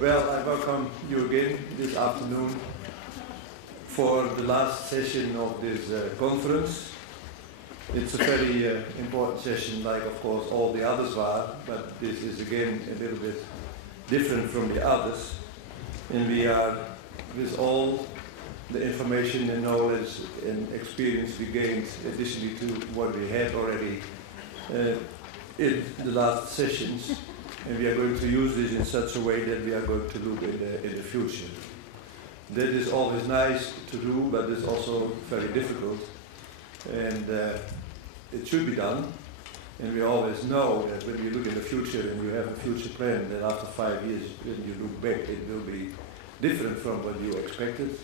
Well, I welcome you again this afternoon for the last session of this conference. It's a very important session, like of course all the others were, but this is again a little bit different from the others. And we are, with all the information and knowledge and experience we gained, additionally to what we had already in the last sessions, and we are going to use this in such a way that we are going to look in the future. That is always nice to do, but it's also very difficult, and it should be done. And we always know that when you look in the future and you have a future plan, that after 5 years, when you look back, it will be different from what you expected.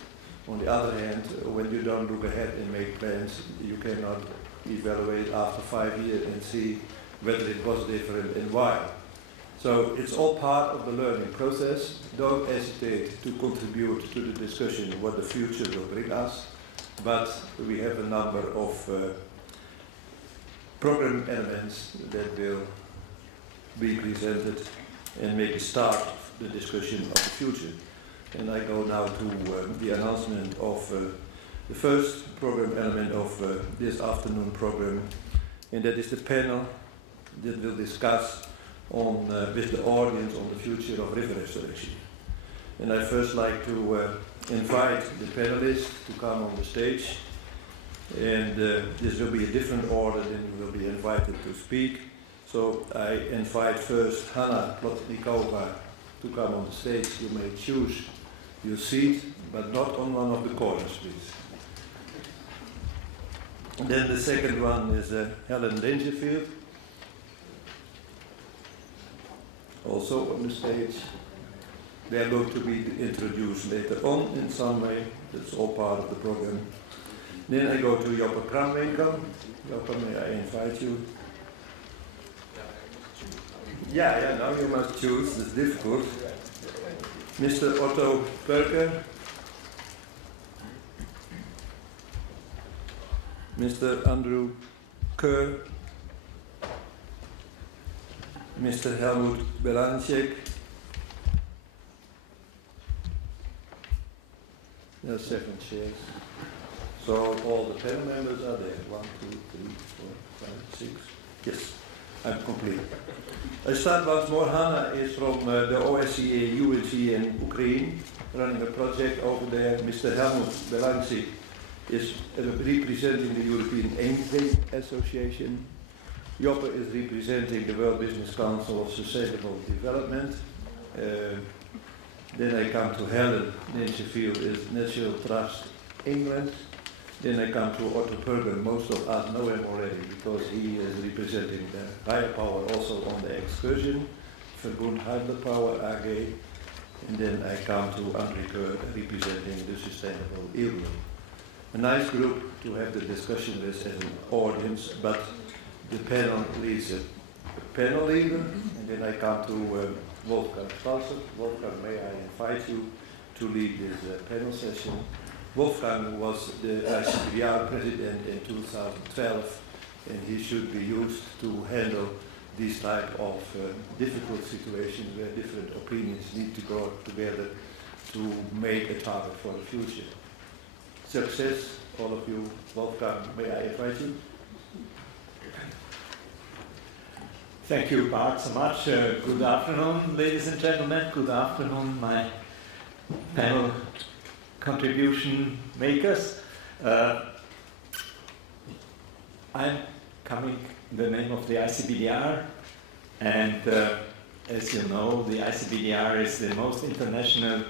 On the other hand, when you don't look ahead and make plans, you cannot evaluate after 5 years and see whether it was different and why. So it's all part of the learning process. Don't hesitate to contribute to the discussion what the future will bring us. But we have a number of program elements that will be presented and make a start of the discussion of the future. And I go now to the announcement of the first program element of this afternoon program, and that is the panel that will discuss on with the audience on the future of river restoration. And I first like to invite the panelists to come on the stage, and this will be a different order than you will be invited to speak. So I invite first Hanna Plotnikova to come on the stage. You may choose your seat, but not on one of the corners, please. And then the second one is Helen Dangerfield, also on the stage. They are going to be introduced later on in some way. That's all part of the program. Then I go to Joppe Kramwinkel. Joppe, may I invite you? Yeah, now you must choose. It's difficult. Mr. Otto Perker. Mr. Andrew Kerr. Mr. Helmut Belancek. There are 7 chairs. So all the panel members are there. 1, 2, 3, 4, 5, 6. Yes, I'm complete. I start once more. Hanna is from the OSCE UNC in Ukraine, running a project over there. Mr. Helmut Belancek is representing the European Aid Association. Joppe is representing the World Business Council of Sustainable Development. Then I come to Helen Dangerfield is Natural Trust England. Then I come to Otto Perger. Most of us know him already because he is representing the higher power also on the excursion, Verbund Hydropower AG. And then I come to André Kerr representing the Sustainable Union. A nice group to have the discussion with as an audience, but the panel leads a panel leader, and then I come to Wolfgang Stalser. Wolfgang, may I invite you to lead this panel session. Wolfgang was the ICPR president in 2012, and he should be used to handle these type of difficult situations where different opinions need to go together to make a target for the future. Success, all of you. Wolfgang, may I invite you? Thank you, Bart, so much. Good afternoon, ladies and gentlemen. Good afternoon, my panel contribution makers. I'm coming in the name of the ICBDR, and as you know, the ICBDR is the most international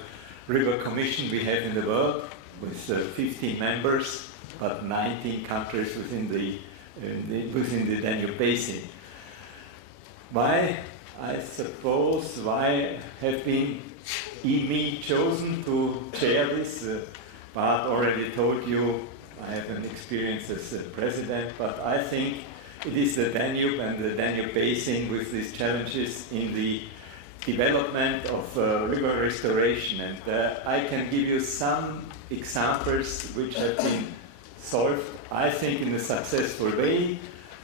river commission we have in the world, with 15 members, but 19 countries within the Danube Basin. Why, I suppose, why have been me chosen to chair this? Bart already told you I have an experience as a president, but I think it is the Danube and the Danube Basin with these challenges in the development of river restoration. And I can give you some examples which have been solved, I think, in a successful way.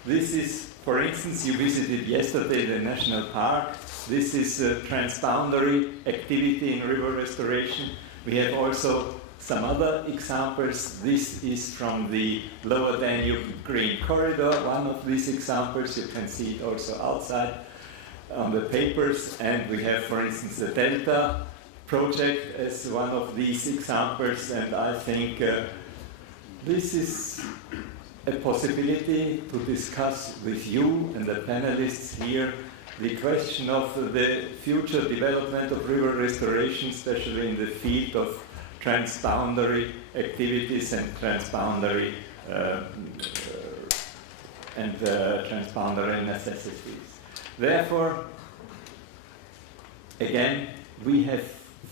This is For instance, you visited yesterday the national park. This is a transboundary activity in river restoration. We have also some other examples. This is from the Lower Danube Green Corridor, one of these examples. You can see it also outside on the papers. And we have, for instance, the Delta project as one of these examples. And I think this is a possibility to discuss with you and the panelists here the question of the future development of river restoration, especially in the field of transboundary activities and transboundary transboundary necessities. Therefore, again, we have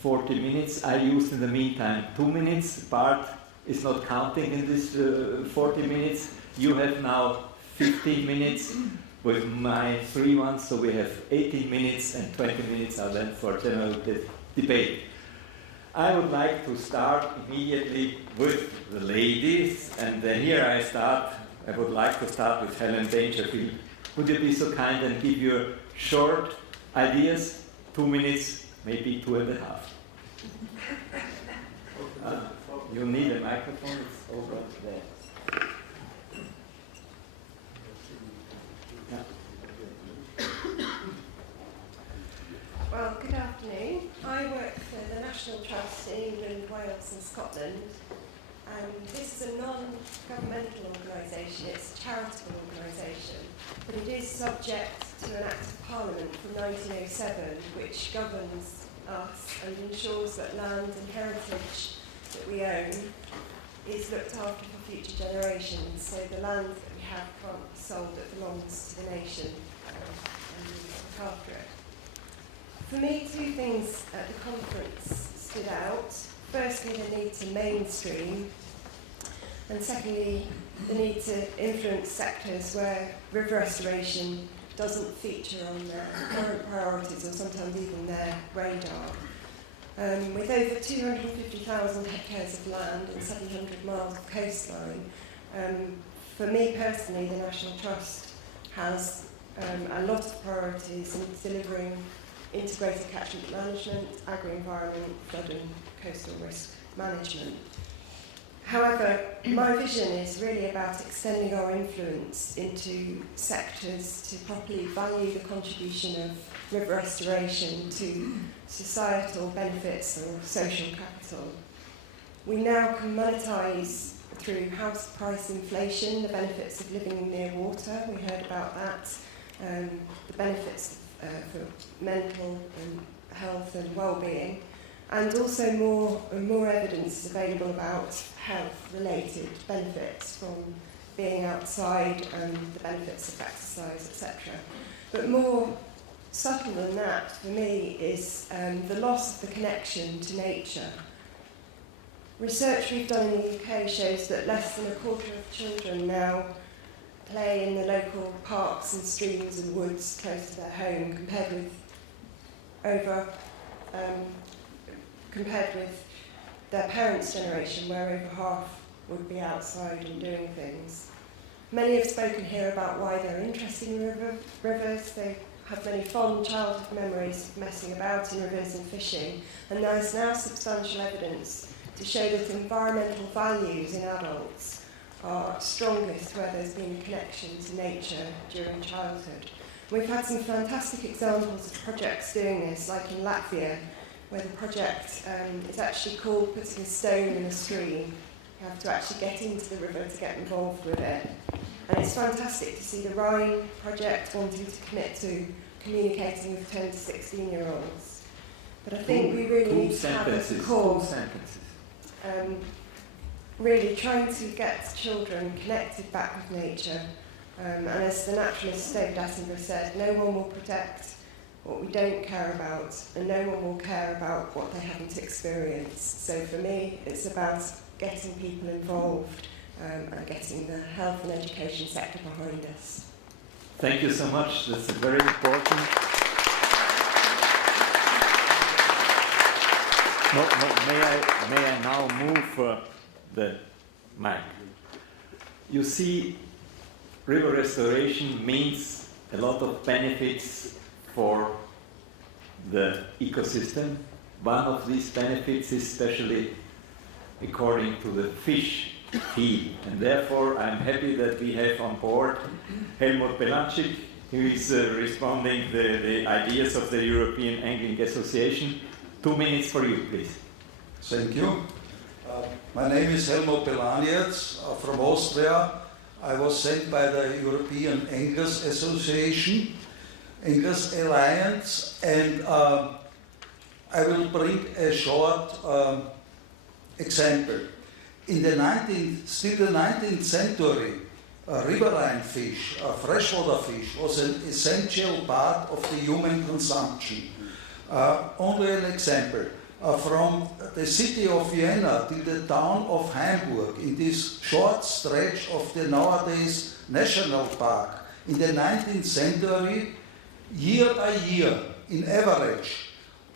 40 minutes. I used in the meantime 2 minutes. Bart is not counting in this 40 minutes. You have now 15 minutes with my 3 ones, so we have 18 minutes and 20 minutes are then for general debate. I would like to start immediately with the ladies, and here I would like to start with Helen Dangerfield. Would you be so kind and give your short ideas, 2 minutes, maybe 2.5? You need a microphone, it's over there. Well, good afternoon. I work for the National Trust in England, Wales and Scotland. This is a non-governmental organisation, it's a charitable organisation, but it is subject to an Act of Parliament from 1907 which governs us and ensures that land and heritage that we own is looked after for future generations. So the land that we have can't be sold, it belongs to the nation and we look after it. For me, 2 things at the conference stood out. Firstly, the need to mainstream, and secondly, the need to influence sectors where river restoration doesn't feature on their current priorities or sometimes even their radar. With over 250,000 hectares of land and 700 miles of coastline, for me personally, the National Trust has a lot of priorities in delivering integrated catchment management, agri-environment, flood and coastal risk management. However, my vision is really about extending our influence into sectors to properly value the contribution of river restoration to societal benefits or social capital. We now can monetise through house price inflation the benefits of living near water. We heard about that, the benefits for mental and health and well-being, and also more and more evidence is available about health-related benefits from being outside and the benefits of exercise, etc. But more subtle than that, for me, is the loss of the connection to nature. Research we've done in the UK shows that less than a quarter of children now play in the local parks and streams and woods close to their home, compared with their parents' generation, where over half would be outside and doing things. Many have spoken here about why they're interested in rivers. They have many fond childhood memories of messing about in rivers and fishing, and there is now substantial evidence to show that environmental values in adults are strongest where there's been a connection to nature during childhood. We've had some fantastic examples of projects doing this, like in Latvia, where the project is actually called Putting a Stone in a Stream. You have to actually get into the river to get involved with it. And it's fantastic to see the Rhine project wanting to commit to communicating with 10 to 16-year-olds. But I think we really need to have at the core really trying to get children connected back with nature. And as the naturalist David Attenborough said, no one will protect what we don't care about, and no one will care about what they haven't experienced. So for me, it's about getting people involved and getting the health and education sector behind us. Thank you so much. That's very important. May I now move the mic? You see, river restoration means a lot of benefits for the ecosystem. One of these benefits is especially according to the fish feed, and therefore I'm happy that we have on board Helmut Belanczyk, who is responding the ideas of the European Angling Association. 2 minutes for you, please. Thank you. My name is Helmut Belanczyk from Austria. I was sent by the European Anglers Association, Anglers Alliance, and I will bring a short example. In the 19th century, riverine fish, freshwater fish, was an essential part of the human consumption. Only an example. From the city of Vienna to the town of Hamburg, in this short stretch of the nowadays national park, in the 19th century, year by year, in average,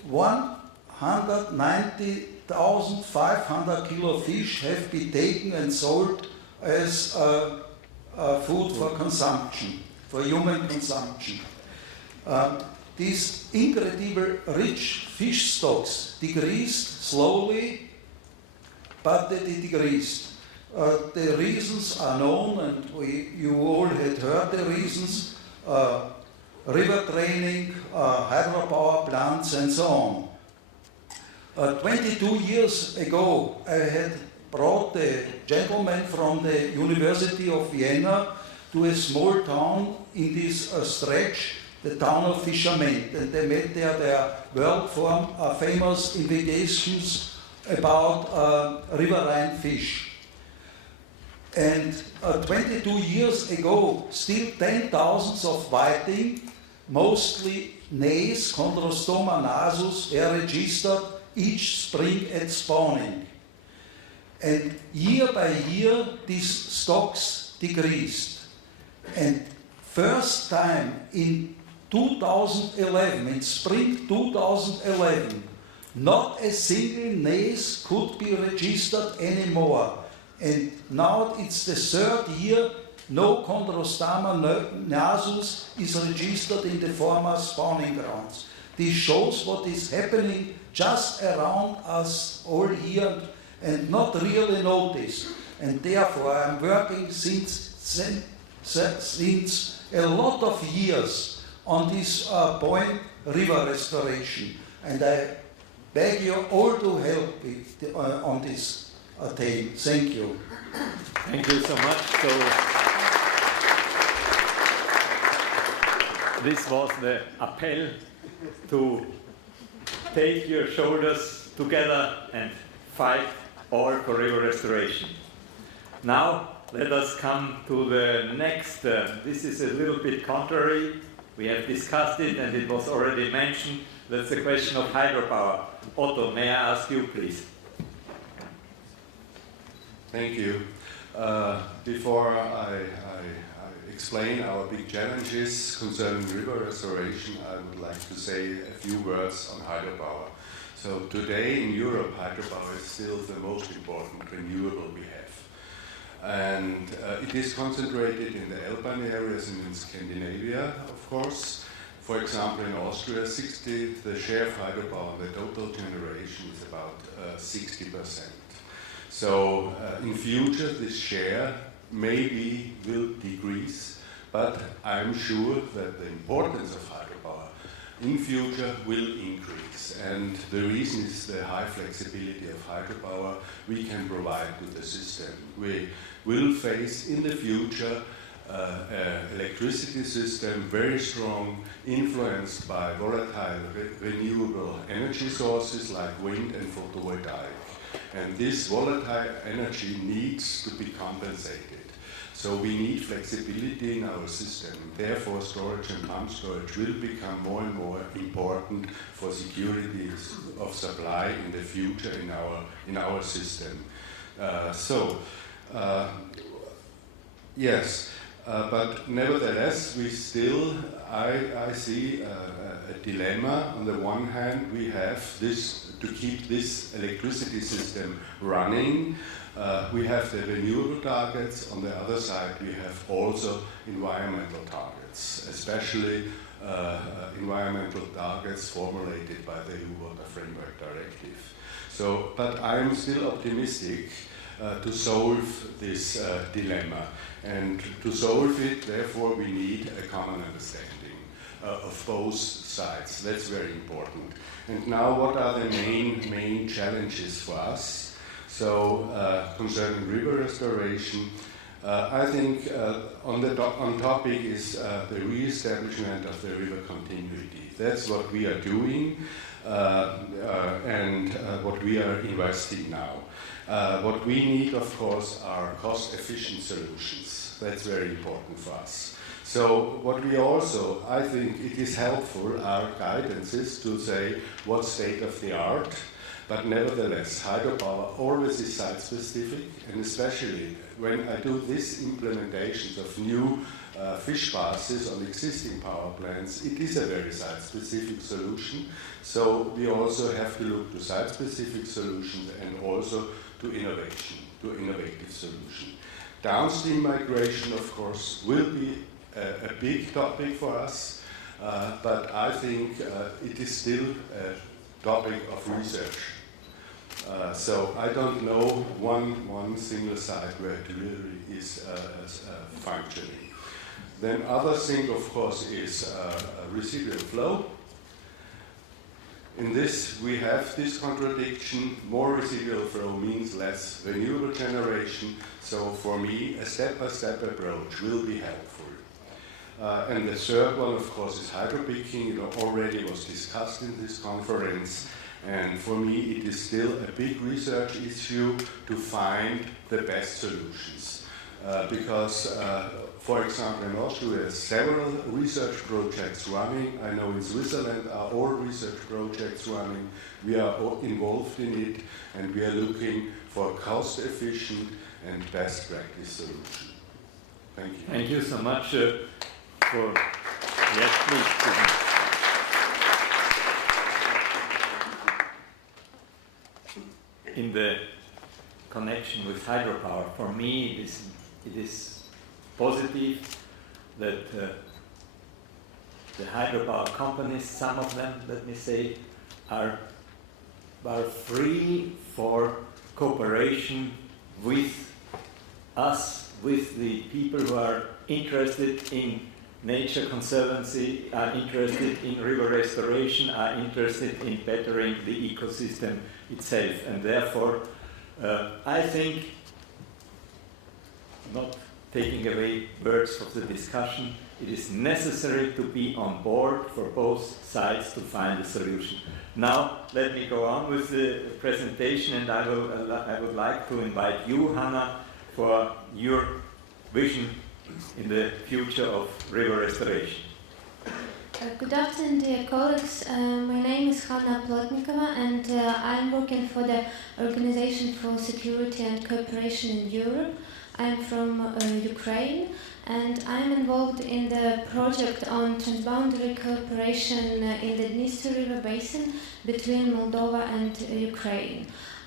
190,500 kilo fish have been taken and sold as food for consumption, for human consumption. These incredible rich fish stocks decreased slowly, but they decreased. The reasons are known, and you all had heard the reasons: river training, hydropower plants, and so on. 22 years ago, I had brought a gentleman from the University of Vienna to a small town in this stretch, the town of Fischerment, and they made there their world famous investigations about riverine fish. And 22 years ago, still 10,000 of whiting, mostly nays, Chondrostoma nasus, were registered each spring at spawning. And year by year, these stocks decreased. And first time in 2011, in spring 2011, not a single nace could be registered anymore. And now it's the third year, no Chondrostoma nasus is registered in the former spawning grounds. This shows what is happening just around us all here and not really noticed. And therefore I'm working since a lot of years on this point, river restoration. And I beg you all to help me on this theme. Thank you. Thank you so much. So this was the appel to take your shoulders together and fight all for river restoration. Now let us come to the next. This is a little bit contrary. We have discussed it and it was already mentioned. That's the question of hydropower. Otto, may I ask you, please? Thank you. Before I explain our big challenges concerning river restoration, I would like to say a few words on hydropower. So today in Europe, hydropower is still the most important renewable we have. And it is concentrated in the Alpine areas and in Scandinavia, of course. For example, in Austria, the share of hydropower in the total generation is about 60%. So in future, this share maybe will decrease, but I'm sure that the importance of hydropower in future will increase. And the reason is the high flexibility of hydropower we can provide to the system. We will face in the future electricity system very strong, influenced by volatile renewable energy sources like wind and photovoltaic. And this volatile energy needs to be compensated. So we need flexibility in our system. Therefore, storage and pump storage will become more and more important for security of supply in the future in our system. Yes, But nevertheless, I see a dilemma. On the one hand, we have to keep this electricity system running. We have the renewable targets. On the other side, we have also environmental targets, especially environmental targets formulated by the EU Water Framework Directive. But I am still optimistic to solve this dilemma. And to solve it, therefore, we need a common understanding of both sides. That's very important. And now, what are the main challenges for us? So, concerning river restoration, I think on topic is the re-establishment of the river continuity. That's what we are doing and what we are investing now. What we need, of course, are cost-efficient solutions. That's very important for us. So what we also, I think it is helpful, our guidances to say what's state of the art, but nevertheless, hydropower always is site-specific, and especially when I do these implementations of new fish passes on existing power plants, it is a very site-specific solution. So we also have to look to site-specific solutions and also to innovation, to innovative solutions. Downstream migration, of course, will be a big topic for us, but I think it is still a topic of research. So I don't know one single site where delivery is functioning. Then other thing, of course, is residual flow. In this, we have this contradiction. More residual flow means less renewable generation. So for me, a step-by-step approach will be helpful. And the third one, of course, is hydropicking. It already was discussed in this conference. And for me, it is still a big research issue to find the best solutions. Because, for example, in Austria, we have several research projects running. I know in Switzerland are all research projects running. We are all involved in it, and we are looking for cost-efficient and best practice solution. Thank you. Thank you so much for... Yes, please. In the connection with hydropower, for me it is positive that the hydropower companies, some of them, let me say, are free for cooperation with us, with the people who are interested in nature conservancy, are interested in river restoration, are interested in bettering the ecosystem itself. And therefore, I think, not taking away words of the discussion, it is necessary to be on board for both sides to find a solution. Now, let me go on with the presentation, and I would like to invite you, Hannah, for your vision in the future of river restoration. Good afternoon, dear colleagues. My name is Hanna Plotnikova, and I'm working for the Organization for Security and Cooperation in Europe. I'm from Ukraine, and I'm involved in the project on transboundary cooperation in the Dniester River Basin between Moldova and Ukraine.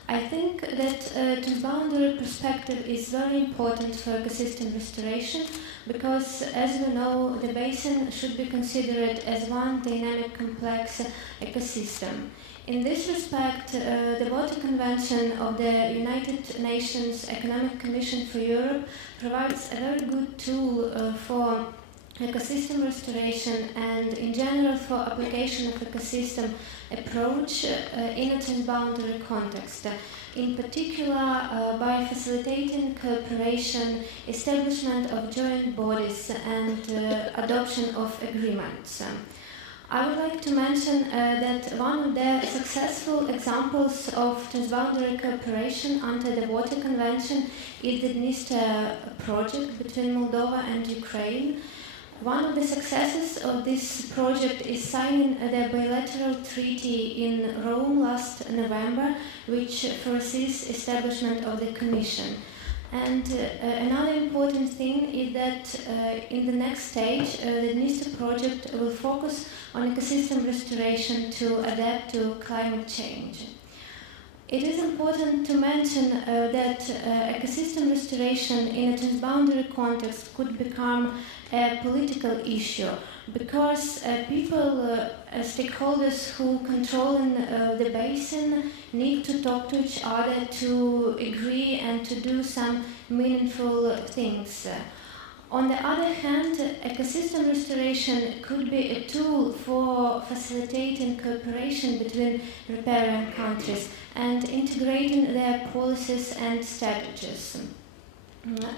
I think that transboundary perspective is very important for ecosystem restoration because, as we know, the basin should be considered as one dynamic, complex ecosystem. In this respect, the Water Convention of the United Nations Economic Commission for Europe provides a very good tool for ecosystem restoration and in general for application of ecosystem approach in a transboundary context, in particular by facilitating cooperation, establishment of joint bodies and adoption of agreements. I would like to mention that one of the successful examples of transboundary cooperation under the Water Convention is the Dniester project between Moldova and Ukraine. One of the successes of this project is signing the bilateral treaty in Rome last November, which foresees establishment of the Commission. And another important thing is that in the next stage, the Dniester project will focus on ecosystem restoration to adapt to climate change. It is important to mention that ecosystem restoration in a transboundary context could become a political issue because people, stakeholders who control the basin need to talk to each other to agree and to do some meaningful things. On the other hand, ecosystem restoration could be a tool for facilitating cooperation between riparian countries and integrating their policies and strategies.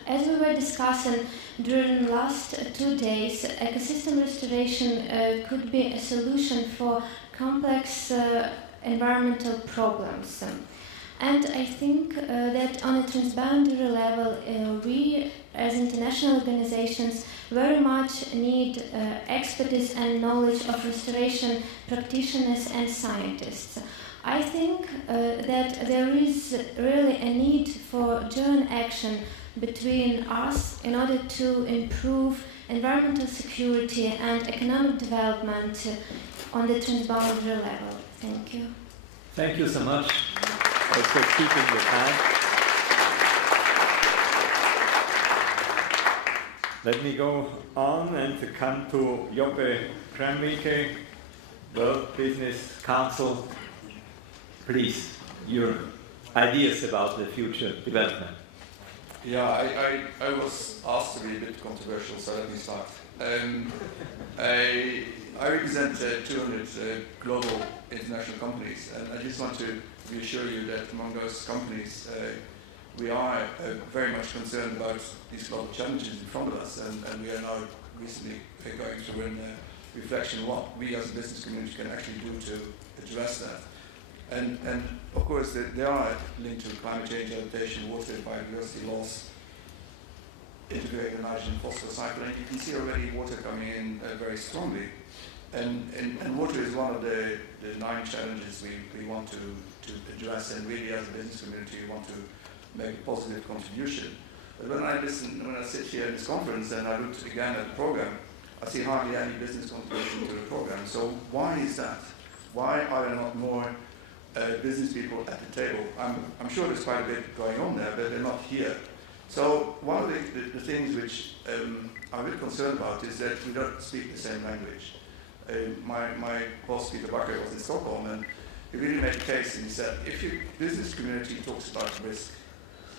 As we were discussing during the last 2 days, ecosystem restoration could be a solution for complex environmental problems. And I think that on a transboundary level, we as international organizations very much need expertise and knowledge of restoration practitioners and scientists. I think that there is really a need for joint action between us in order to improve environmental security and economic development on the transboundary level. Thank you. Thank you so much for keeping your time. Let me go on and to come to Joppe Kremvike, World Business Council. Please, your ideas about the future development. Yeah, I was asked to be a bit controversial, so let me start. I represent 200 global international companies, and I just want to reassure you that among those companies, we are very much concerned about these global challenges in front of us, and we are now recently going through a reflection what we as a business community can actually do to address that. And of course, they are linked to climate change, adaptation, water, biodiversity loss, integrated nitrogen phosphorus cycle, and you can see already water coming in very strongly. And water is one of the 9 challenges we want to address, and really as a business community we want to make a positive contribution. But when I sit here in this conference and I look again at the program, I see hardly any business contribution to the program. So why is that? Why are there not more business people at the table? I'm sure there's quite a bit going on there, but they're not here. So one of the things which I'm a bit concerned about is that we don't speak the same language. My boss, Peter Bakker, was in Stockholm, and he really made a case, and he said, if your business community talks about risk,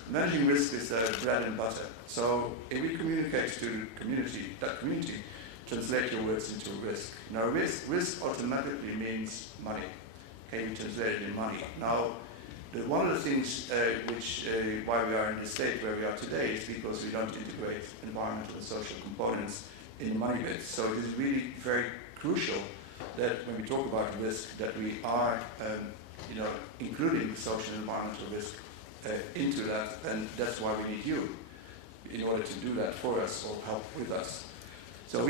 managing risk is bread and butter. So if we communicate to the community, that community, translate your words into risk. Now risk automatically means money. Okay, we translate it in money. Now, one of the things why we are in the state where we are today is because we don't integrate environmental and social components in the money bit. So it is really very crucial that when we talk about risk, that we are, including social and environmental risk into that, and that's why we need you in order to do that for us or help with us. So I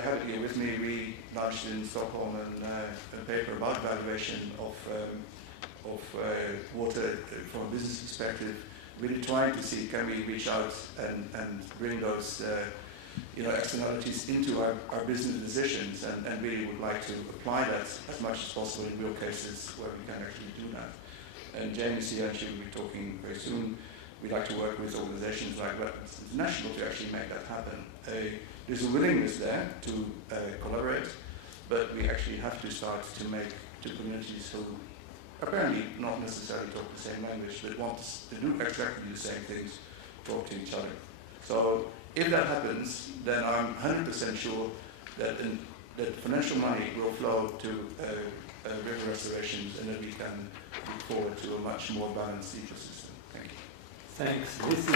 have it here with me. We launched in Stockholm a paper about valuation of water from a business perspective, really trying to see can we reach out and bring those externalities into our business decisions, and really would like to apply that as much as possible in real cases where we can actually do that. And Jamie's here, and she will be talking very soon. We'd like to work with organizations like Wetlands International to actually make that happen. There's a willingness there to collaborate, but we actually have to start to make two communities who apparently not necessarily talk the same language, but want to do exactly the same things, talk to each other. So if that happens, then I'm 100% sure that financial money will flow to river restorations, and that we can look forward to a much more balanced ecosystem. Thank you. Thanks. This is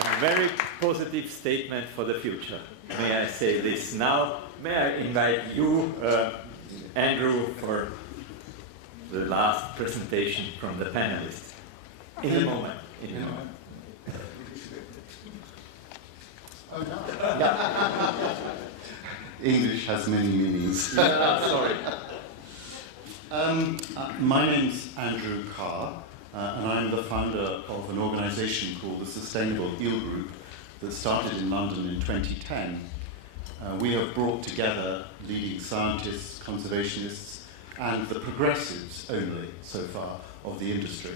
a very positive statement for the future. May I say this now? May I invite you, Andrew, for the last presentation from the panelists? In a moment. Oh, no. Yeah. English has many meanings. Yeah, sorry. My name's Andrew Carr, and I'm the founder of an organisation called the Sustainable Eel Group that started in London in 2010. We have brought together leading scientists, conservationists, and the progressives only, so far, of the industry,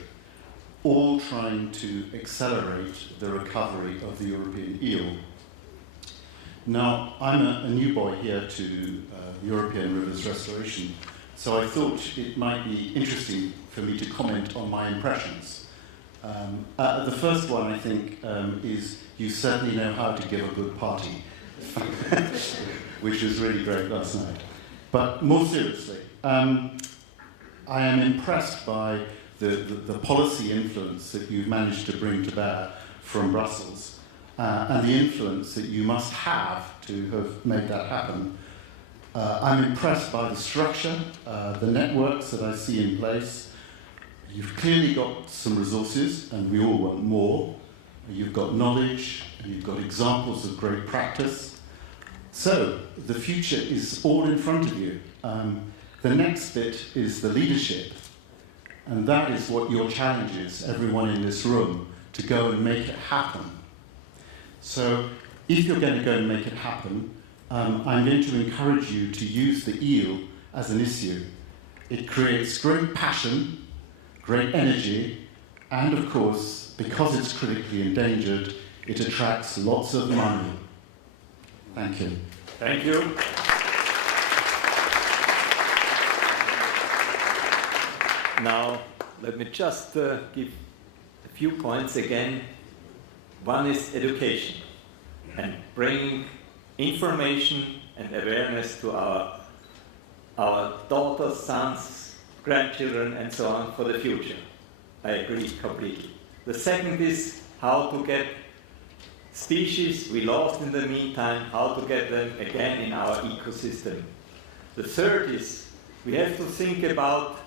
all trying to accelerate the recovery of the European eel. Now, I'm a new boy here to European Rivers Restoration, so I thought it might be interesting for me to comment on my impressions. The first one, I think, is you certainly know how to give a good party, which was really great last night. But more seriously, I am impressed by the policy influence that you've managed to bring to bear from Brussels and the influence that you must have to have made that happen. I'm impressed by the structure, the networks that I see in place. You've clearly got some resources, and we all want more. You've got knowledge, and you've got examples of great practice. So, the future is all in front of you. The next bit is the leadership, and that is what your challenge is, everyone in this room, to go and make it happen. So, if you're going to go and make it happen, I'm going to encourage you to use the eel as an issue. It creates great passion, great energy, and of course, because it's critically endangered, it attracts lots of money. Thank you. Thank you. Now, let me just give a few points again. One is education and bringing information and awareness to our daughters, sons, grandchildren, and so on for the future. I agree completely. The second is how to get species we lost in the meantime, how to get them again in our ecosystem. The third is we have to think about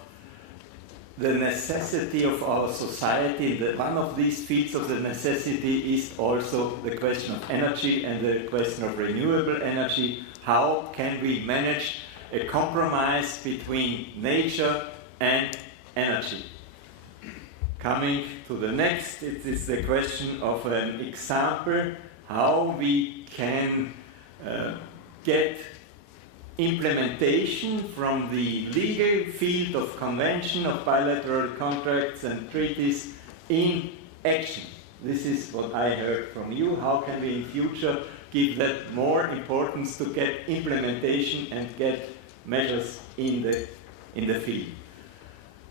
the necessity of our society. One of these fields of the necessity is also the question of energy and the question of renewable energy. How can we manage a compromise between nature and energy? Coming to the next, it is the question of an example how we can get implementation from the legal field of convention, of bilateral contracts and treaties in action. This is what I heard from you. How can we in future give that more importance to get implementation and get measures in the field?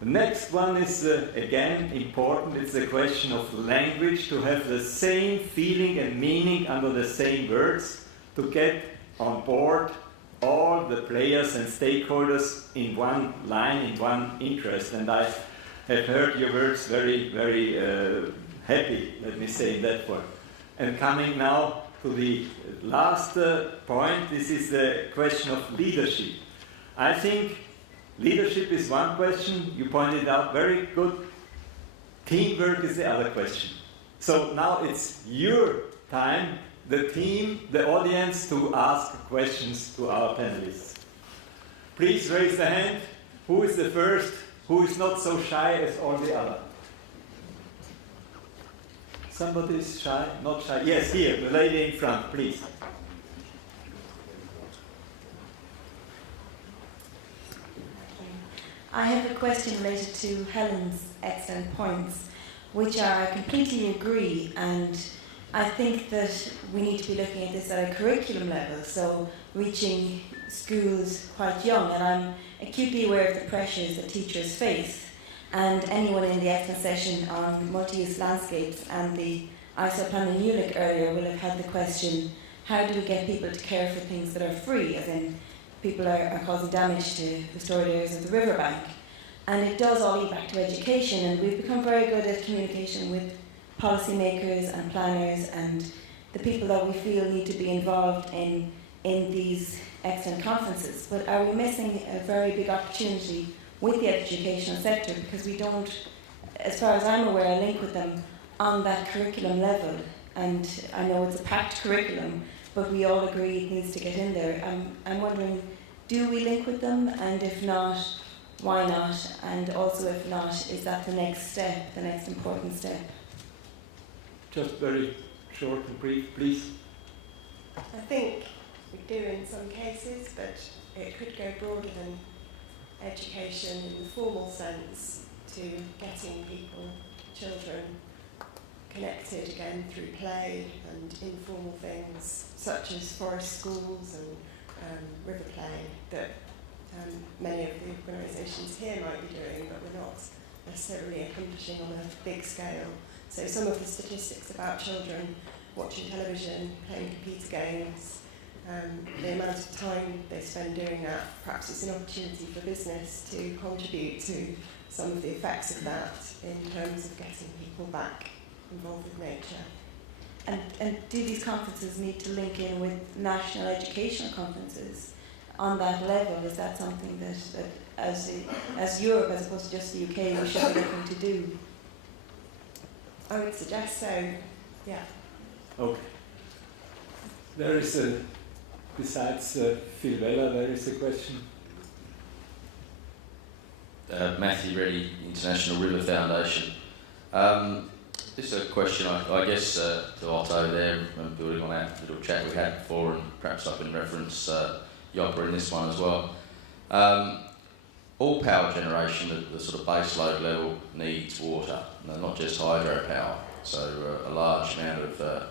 The next one is again important. It's the question of language, to have the same feeling and meaning under the same words, to get on board all the players and stakeholders in one line, in one interest. And I have heard your words very, very happy, let me say in that form. And coming now to the last point, this is the question of leadership. I think leadership is one question, you pointed out very good. Teamwork is the other question. So now it's your time, the team, the audience, to ask questions to our panelists. Please raise the hand. Who is the first? Who is not so shy as all the other? Somebody is shy? Not shy? Yes, here, the lady in front, please. I have a question related to Helen's excellent points, which I completely agree, and I think that we need to be looking at this at a curriculum level, so reaching schools quite young, and I'm acutely aware of the pressures that teachers face, and anyone in the excellent session on multi-use landscapes and the ISO plan in Munich earlier will have had the question, how do we get people to care for things that are free, as in people are causing damage to restored areas of the riverbank. And it does all lead back to education, and we've become very good at communication with policymakers and planners and the people that we feel need to be involved in these excellent conferences. But are we missing a very big opportunity with the educational sector, because we don't, as far as I'm aware, link with them on that curriculum level? And I know it's a packed curriculum, but we all agree it needs to get in there. I'm wondering, do we link with them? And if not, why not? And also, if not, is that the next step, the next important step? Just very short and brief, please. I think we do in some cases, but it could go broader than education in the formal sense to getting people, children, connected again through play and informal things such as forest schools and river play that many of the organisations here might be doing, but we're not necessarily accomplishing on a big scale. So some of the statistics about children watching television, playing computer games, the amount of time they spend doing that, perhaps it's an opportunity for business to contribute to some of the effects of that in terms of getting people back involved with nature. And do these conferences need to link in with national educational conferences on that level? Is that something that as Europe, as opposed to just the UK, we should be looking to do? I would suggest so, yeah. Okay. There is a, besides Phil Weller, there is a question. Matthew Reddy, International River Foundation. Just a question, I guess, to Otto there, and building on that little chat we had before, and perhaps I can reference Yopa in this one as well. All power generation at the sort of base load level needs water, not just hydropower. So a large amount of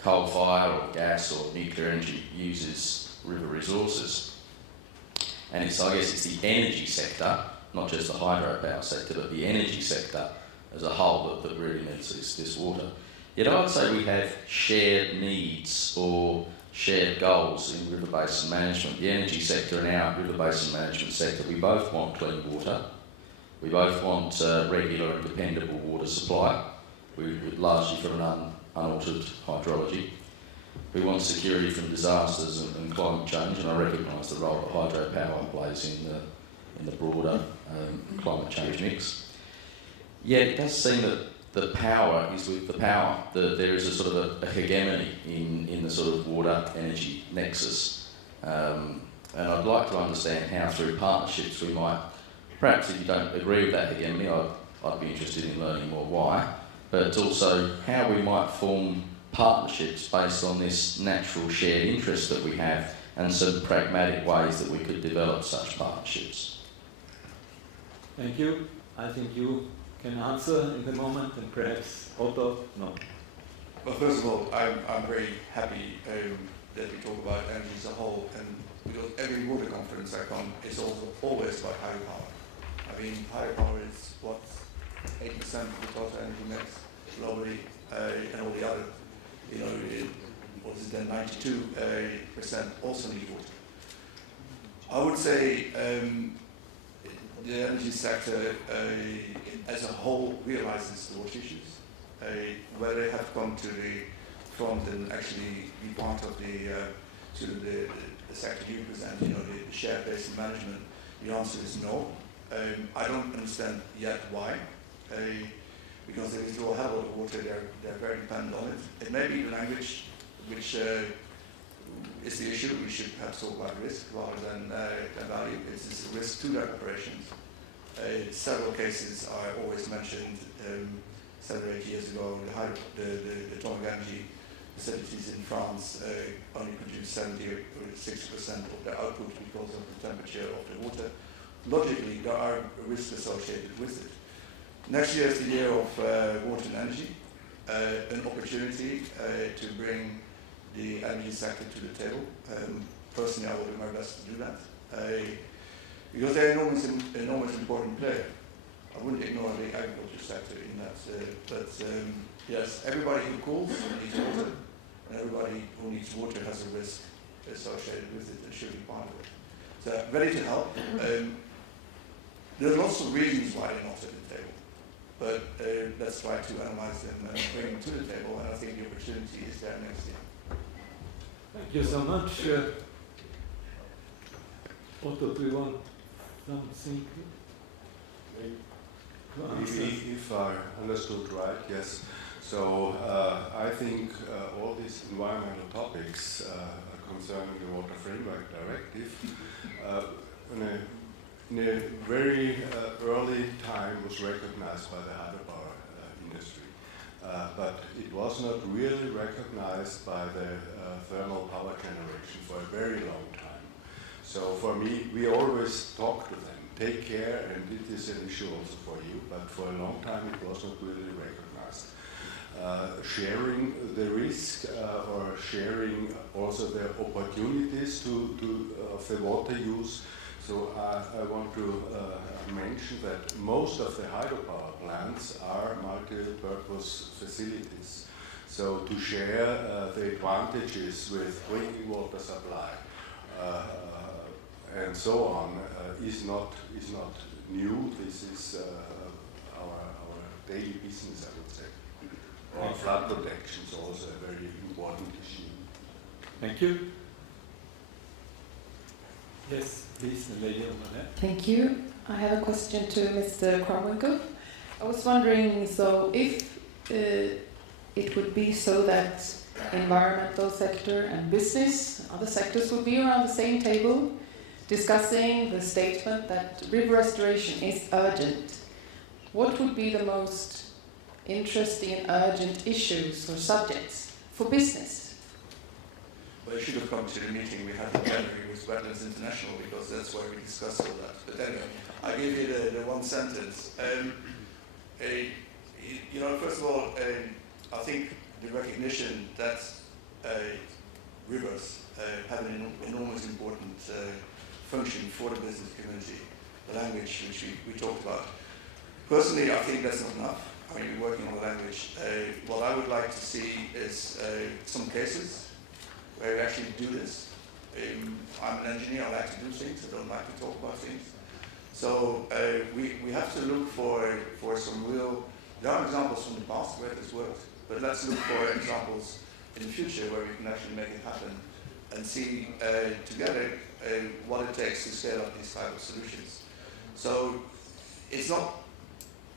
coal fire or gas or nuclear energy uses river resources. And I guess it's the energy sector, not just the hydropower sector, but the energy sector as a whole that really needs this water. Yet I would say we have shared needs or shared goals in river basin management. The energy sector and our river basin management sector, we both want clean water. We both want regular and dependable water supply. We largely from an unaltered hydrology. We want security from disasters and climate change, and I recognise the role that hydropower plays in the broader climate change mix. Yet it does seem that the power is with the power. There is a sort of a hegemony in the sort of water energy nexus. And I'd like to understand how through partnerships we might, perhaps if you don't agree with that hegemony, I'd be interested in learning more why, but also how we might form partnerships based on this natural shared interest that we have and some pragmatic ways that we could develop such partnerships. Thank you. I think you can answer in the moment, and perhaps Otto, no. Well, first of all, I'm very happy that we talk about energy as a whole, and because every water conference I come is also always about hydropower. I mean, hydropower is what 8% of the total energy mix globally, and all the other, what is it then, 92% also need water. I would say the energy sector as a whole realizes the water issues. Whether they have come to the front and actually be part of the sector you present, the shared basin management, the answer is no. I don't understand yet why. Because they withdraw a hell of a lot of water, they're very dependent on it. It may be the language which is the issue. We should perhaps talk about risk rather than value. It's a risk to their operations. Several cases I always mentioned 7 or 8 years ago, the atomic energy facilities in France only produce 70 or 60% of their output because of the temperature of the water. Logically, there are risks associated with it. Next year is the year of water and energy, an opportunity to bring the energy sector to the table. Personally, I will do my best to do that. Because they're an enormous important player. I wouldn't ignore the agriculture sector in that. But yes, everybody who cools needs water, and everybody who needs water has a risk associated with it and should be part of it. So, ready to help. There are lots of reasons why they're not at the table. But let's try to analyze them and bring them to the table, and I think the opportunity is there next year. Thank you so much. Otto, do you want something? If I understood right, yes. So I think all these environmental topics concerning the Water Framework Directive, in a very early time was recognized by the hydropower industry, but it was not really recognized by the thermal power generation for a very long time. So for me, we always talk to them, take care, and it is an issue also for you, but for a long time it was not really recognized. Sharing the risk or sharing also the opportunities of the water use. So I want to mention that most of the hydropower plants are multi-purpose facilities. So to share the advantages with drinking water supply and so on is not new. This is our daily business, I would say. Or flood protection is also a very important issue. Thank you. Yes, please, the lady over there. Thank you. I have a question to Mr. Kronwinkel. I was wondering, so if it would be so that environmental sector and business, other sectors would be around the same table discussing the statement that river restoration is urgent, what would be the most interesting and urgent issues or subjects for business? Well, you should have come to the meeting we had in January with Wetlands International, because that's where we discussed all that. But anyway, I give you the one sentence. You know, first of all, I think the recognition that rivers have an enormous important function for the business community, the language which we talked about. Personally, I think that's not enough. I mean, we're working on the language. What I would like to see is some cases where we actually do this. I'm an engineer, I like to do things, I don't like to talk about things. So we have to look for some real, there are examples from the past where this worked, but let's look for examples in the future where we can actually make it happen and see together what it takes to scale up these type of solutions. So it's not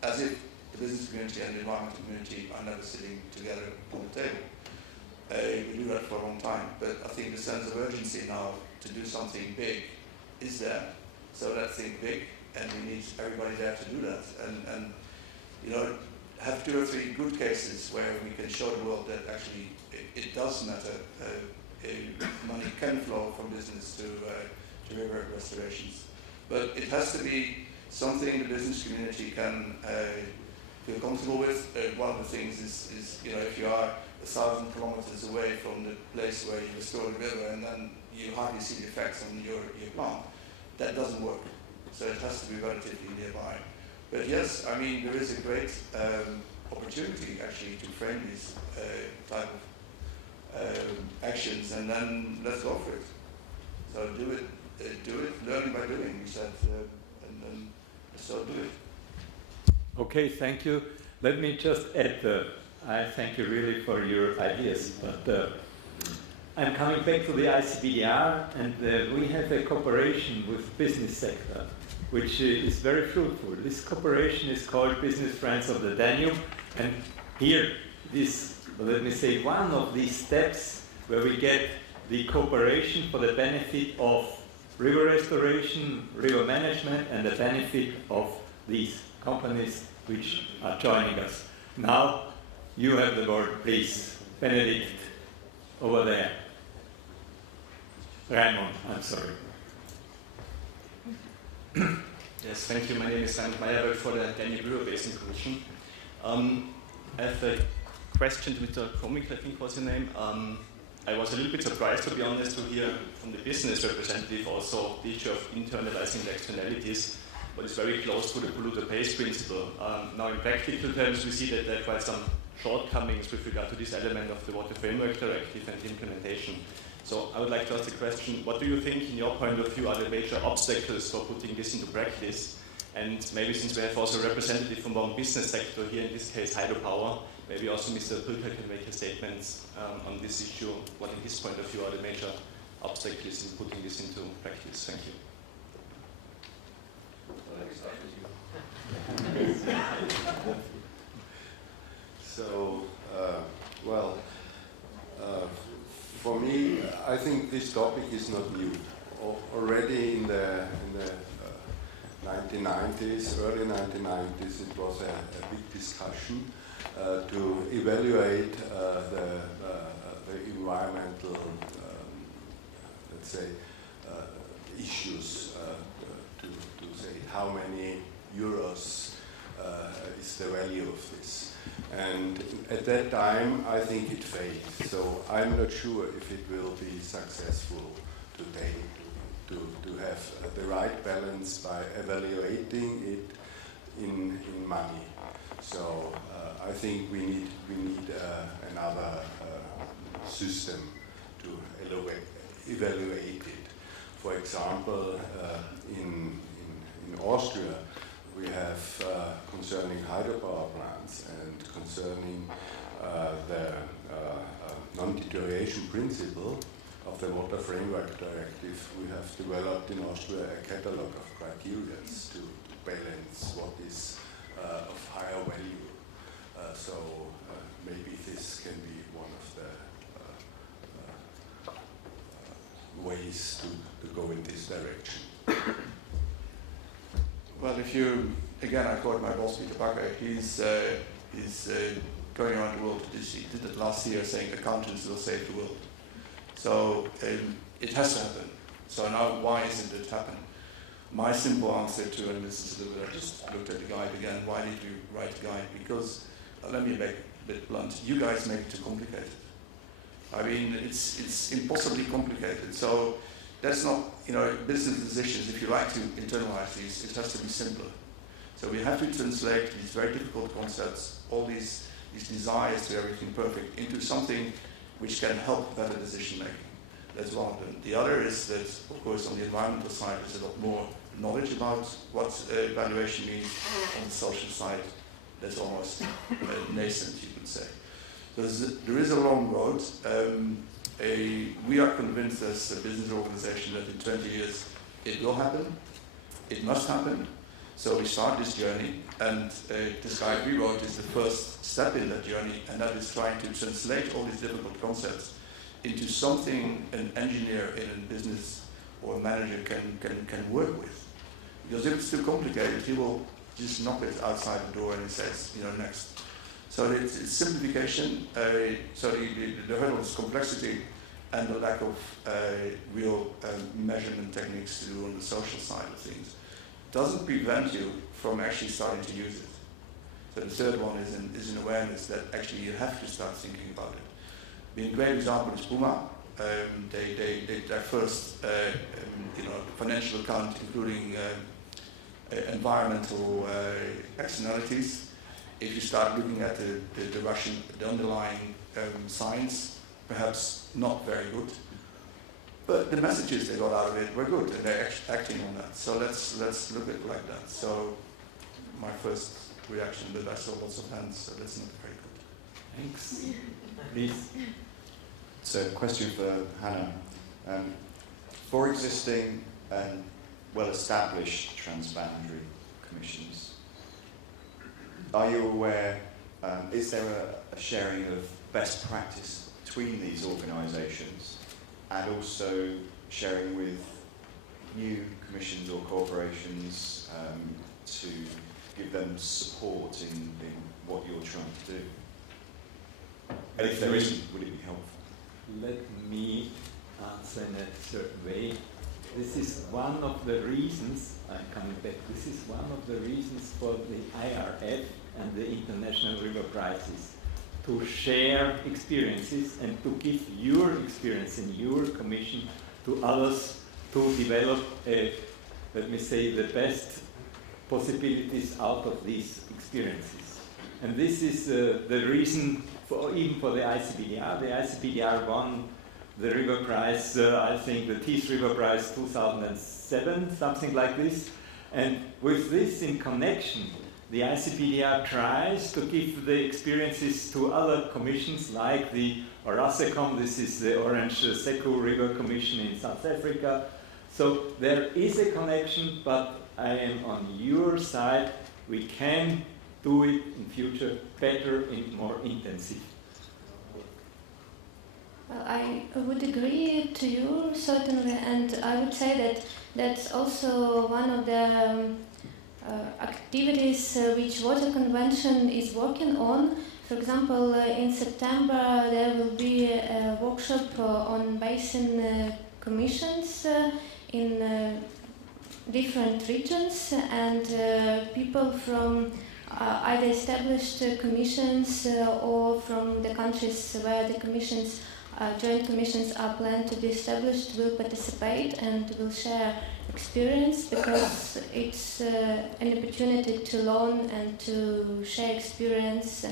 as if the business community and the environmental community are never sitting together on the table. We do that for a long time, but I think the sense of urgency now to do something big is there. So let's think big, and we need everybody there to do that. And you know, have 2 or 3 good cases where we can show the world that actually it does matter. Money can flow from business to river restorations, but it has to be something the business community can feel comfortable with. One of the things is you know, if you are 1,000 kilometers away from the place where you restore the river and then you hardly see the effects on your plant, that doesn't work. So it has to be relatively nearby. But yes, I mean, there is a great opportunity actually to frame these type of actions, and then let's go for it. So do it, learning by doing, we said, and then so do it. Okay, thank you. Let me just add, I thank you really for your ideas, but I'm coming back to the ICBDR, and we have a cooperation with business sector, which is very fruitful. This cooperation is called Business Friends of the Danube, and here is, let me say, one of these steps where we get the cooperation for the benefit of river restoration, river management, and the benefit of these companies which are joining us. Now, you have the word, please. Benedikt, over there. Raimund, I'm sorry. Yes, thank you. My name is Raimund Meyer, I work for the Danube River Basin Commission. I have a question to Mr. Kronwinkel, I think was your name. I was a little bit surprised, to be honest, to hear from the business representative also the issue of internalizing the externalities, but it's very close to the polluter pays principle. Now, in practical terms, we see that there are quite some shortcomings with regard to this element of the Water Framework Directive and implementation. So I would like to ask the question, what do you think, in your point of view, are the major obstacles for putting this into practice? And maybe since we have also a representative from one business sector here, in this case hydropower, maybe also Mr. Pülker can make a statement on this issue. What, in his point of view, are the major obstacles in putting this into practice? Thank you. So, for me, I think this topic is not new. Already in the 1990s, early 1990s, it was a big discussion to evaluate the environmental, let's say, issues, to say how many euros is the value of this. And at that time, I think it failed. So I'm not sure if it will be successful today to have the right balance by evaluating it in money. So I think we need another system to evaluate it. For example, in Austria, we have concerning hydropower plants and concerning the non-deterioration principle of the Water Framework Directive, we have developed in Austria a catalogue of criteria to balance what is of higher value. So maybe this can be one of the ways to go in this direction. Well, if you, again, I quote my boss, Peter Bakker, he's going around the world, he did it last year, saying accountants will save the world. So it has to happen. So now why isn't it happening? My simple answer to, and this is a little bit, I just looked at the guide again, why did we write the guide? Because, let me make it a bit blunt, you guys make it too complicated. I mean, it's impossibly complicated. So that's not, business decisions, if you like to internalize these, it has to be simpler. So we have to translate these very difficult concepts, all these desires to everything perfect, into something which can help better decision making. That's one of them. The other is that, of course, on the environmental side, there's a lot more knowledge about what valuation means. On the social side, that's almost nascent, you could say. So there is a long road. We are convinced as a business organization that in 20 years it will happen. It must happen. So we start this journey, and this guide we wrote is the first step in that journey, and that is trying to translate all these difficult concepts into something an engineer in a business or a manager can work with. Because if it's too complicated, he will just knock it outside the door and he says, next. So it's simplification, so the hurdle is complexity and the lack of real measurement techniques to do on the social side of things. Doesn't prevent you from actually starting to use it. So the third one is an awareness that actually you have to start thinking about it. A great example is Puma. Their first financial account, including environmental externalities. If you start looking at the underlying science, perhaps not very good. But the messages they got out of it were good, and they're acting on that. So let's look at it like that. So my first reaction, but I saw lots of hands, so that's not very good. Thanks. Please. So, question for Hannah. For existing and well-established transboundary commissions, are you aware, is there a sharing of best practice between these organisations, and also sharing with new commissions or corporations to give them support in what you're trying to do? And if there isn't, would it be helpful? Let me answer in a certain way. This is one of the reasons, I'm coming back, this is one of the reasons for the IRF and the International River Prizes, to share experiences and to give your experience in your commission to others to develop, let me say, the best possibilities out of these experiences. And this is the reason even for the ICBDR. The ICBDR won the River Prize, I think the Thies River Prize 2007, something like this. And with this in connection, the ICBDR tries to give the experiences to other commissions like the Orasecom, this is the Orange Seku River Commission in South Africa. So there is a connection, but I am on your side. We can do it in future better and more intensive. Well, I would agree to you, certainly, and I would say that that's also one of the activities which Water Convention is working on. For example, in September there will be a workshop on basin commissions in different regions, and people from either established commissions or from the countries where the commissions, joint commissions are planned to be established will participate and will share experience, because it's an opportunity to learn and to share experience.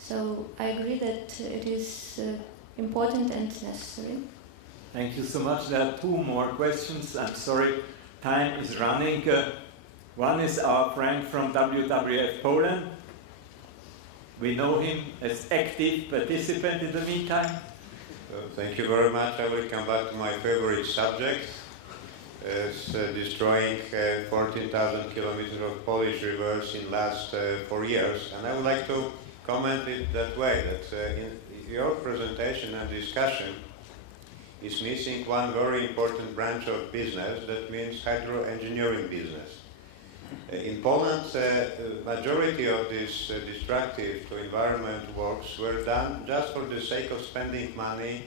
So I agree that it is important and necessary. Thank you so much. There are two more questions. I'm sorry, time is running. One is our friend from WWF Poland. We know him as active participant in the meantime. Thank you very much. I will come back to my favorite subject. It's destroying 14,000 kilometers of Polish rivers in last 4 years. And I would like to comment it that way, that in your presentation and discussion is missing one very important branch of business, that means hydroengineering business. In Poland, majority of these destructive to environment works were done just for the sake of spending money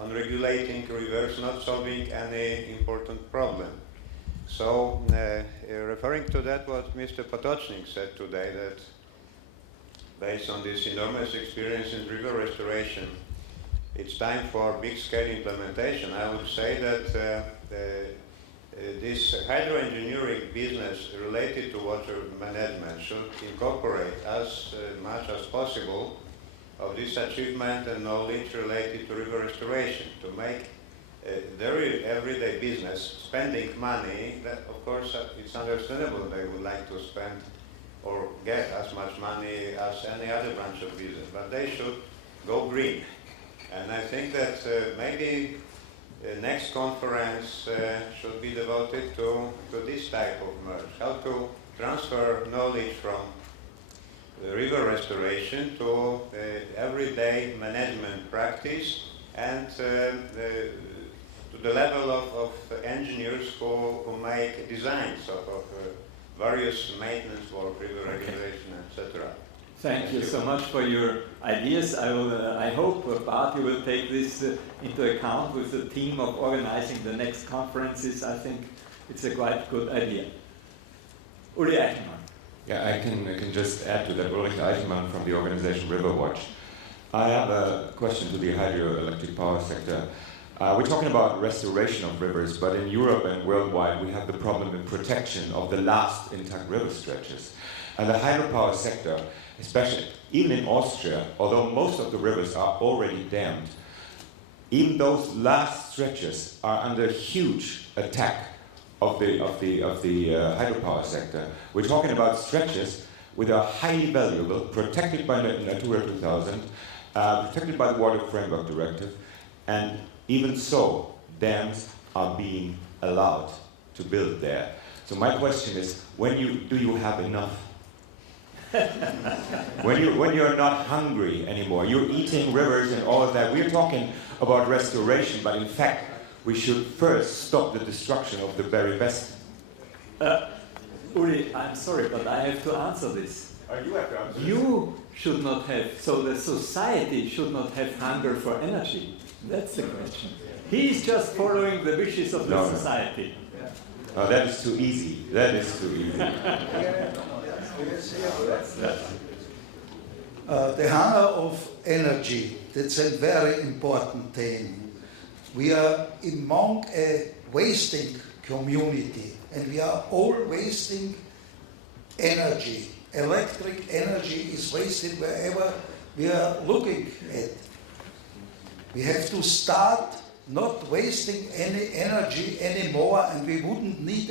on regulating rivers, not solving any important problem. So, referring to that, what Mr. Potocznik said today, that based on this enormous experience in river restoration, it's time for big-scale implementation. I would say that this hydroengineering business related to water management should incorporate as much as possible of this achievement and knowledge related to river restoration, to make their everyday business spending money. That, of course, it's understandable they would like to spend or get as much money as any other branch of business, but they should go green. And I think that maybe the next conference should be devoted to this type of merge, how to transfer knowledge from river restoration to everyday management practice, and to the level of engineers who make designs of various maintenance work, river regulation, etc. Thank you so much for your ideas. I hope Bart, you will take this into account with the team of organizing the next conferences. I think it's a quite good idea. Uli Eichenmann. Yeah, I can just add to that. Ulrich Eichenmann from the organization Riverwatch. I have a question to the hydroelectric power sector. We're talking about restoration of rivers, but in Europe and worldwide we have the problem in protection of the last intact river stretches. And the hydropower sector, especially even in Austria, although most of the rivers are already dammed, even those last stretches are under huge attack of the hydropower sector. We're talking about stretches which are highly valuable, protected by Natura 2000, protected by the Water Framework Directive, and even so, dams are being allowed to build there. So my question is, do you have enough? when you're not hungry anymore, you're eating rivers and all of that. We're talking about restoration, but in fact, we should first stop the destruction of the very best. Uli, I'm sorry, but I have to answer this. You have to answer this. You should not have, so the society should not have hunger for energy. That's the question. He's just following the wishes of the society. No, that is too easy. That is too easy. The hunger of energy, that's a very important thing. We are among a wasting community, and we are all wasting energy. Electric energy is wasted wherever we are looking at. We have to start not wasting any energy anymore, and we wouldn't need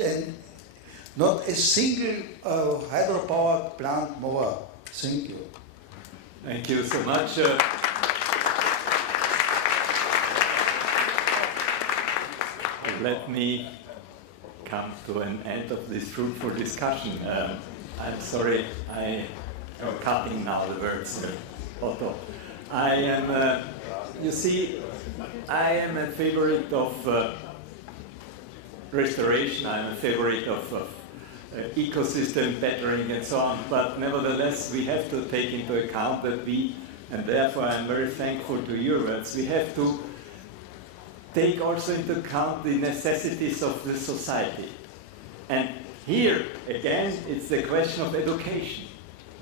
not a single hydropower plant more. Thank you. Thank you so much. Let me come to an end of this fruitful discussion. I'm sorry, I am cutting now the words, Otto. I am, you see, I am a favorite of restoration. I'm a favorite of ecosystem bettering and so on. But nevertheless, we have to take into account that and therefore I'm very thankful to your words, we have to take also into account the necessities of the society. And here, again, it's the question of education.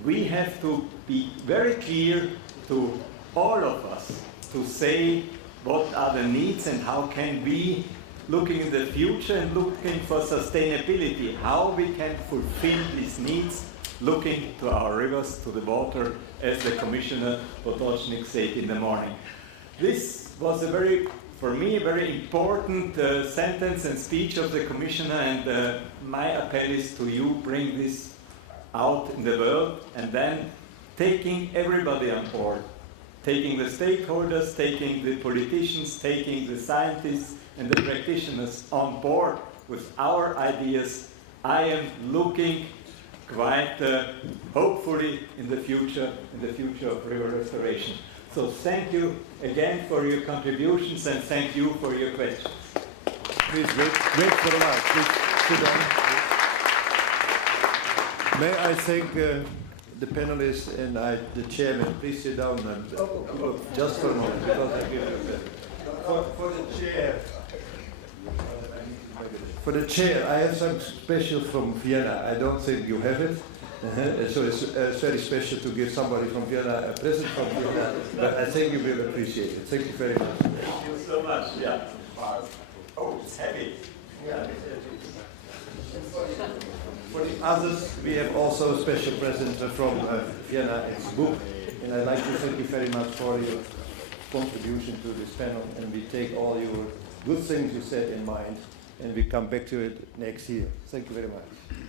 We have to be very clear to all of us to say what are the needs and how can we, looking in the future and looking for sustainability, how we can fulfill these needs, looking to our rivers, to the water, as the Commissioner Potočnik said in the morning. This was for me, a very important sentence and speech of the Commissioner, and my appeal is to you, bring this out in the world, and then taking everybody on board, taking the stakeholders, taking the politicians, taking the scientists and the practitioners on board with our ideas. I am looking quite hopefully in the future of river restoration. So thank you again for your contributions and thank you for your questions. Please wait for a while. Please sit down. May I thank the panelists and the chairman. Please sit down and just for a moment because I give you for the chair. For the chair, I have some special from Vienna. I don't think you have it. So it's very special to give somebody from Vienna a present from Vienna, but I think you will appreciate it. Thank you very much. Thank you so much. Yeah. Oh, it's heavy. Yeah. For the others, we have also a special present from Vienna. It's a book, and I'd like to thank you very much for your contribution to this panel, and we take all your good things you said in mind, and we come back to it next year. Thank you very much.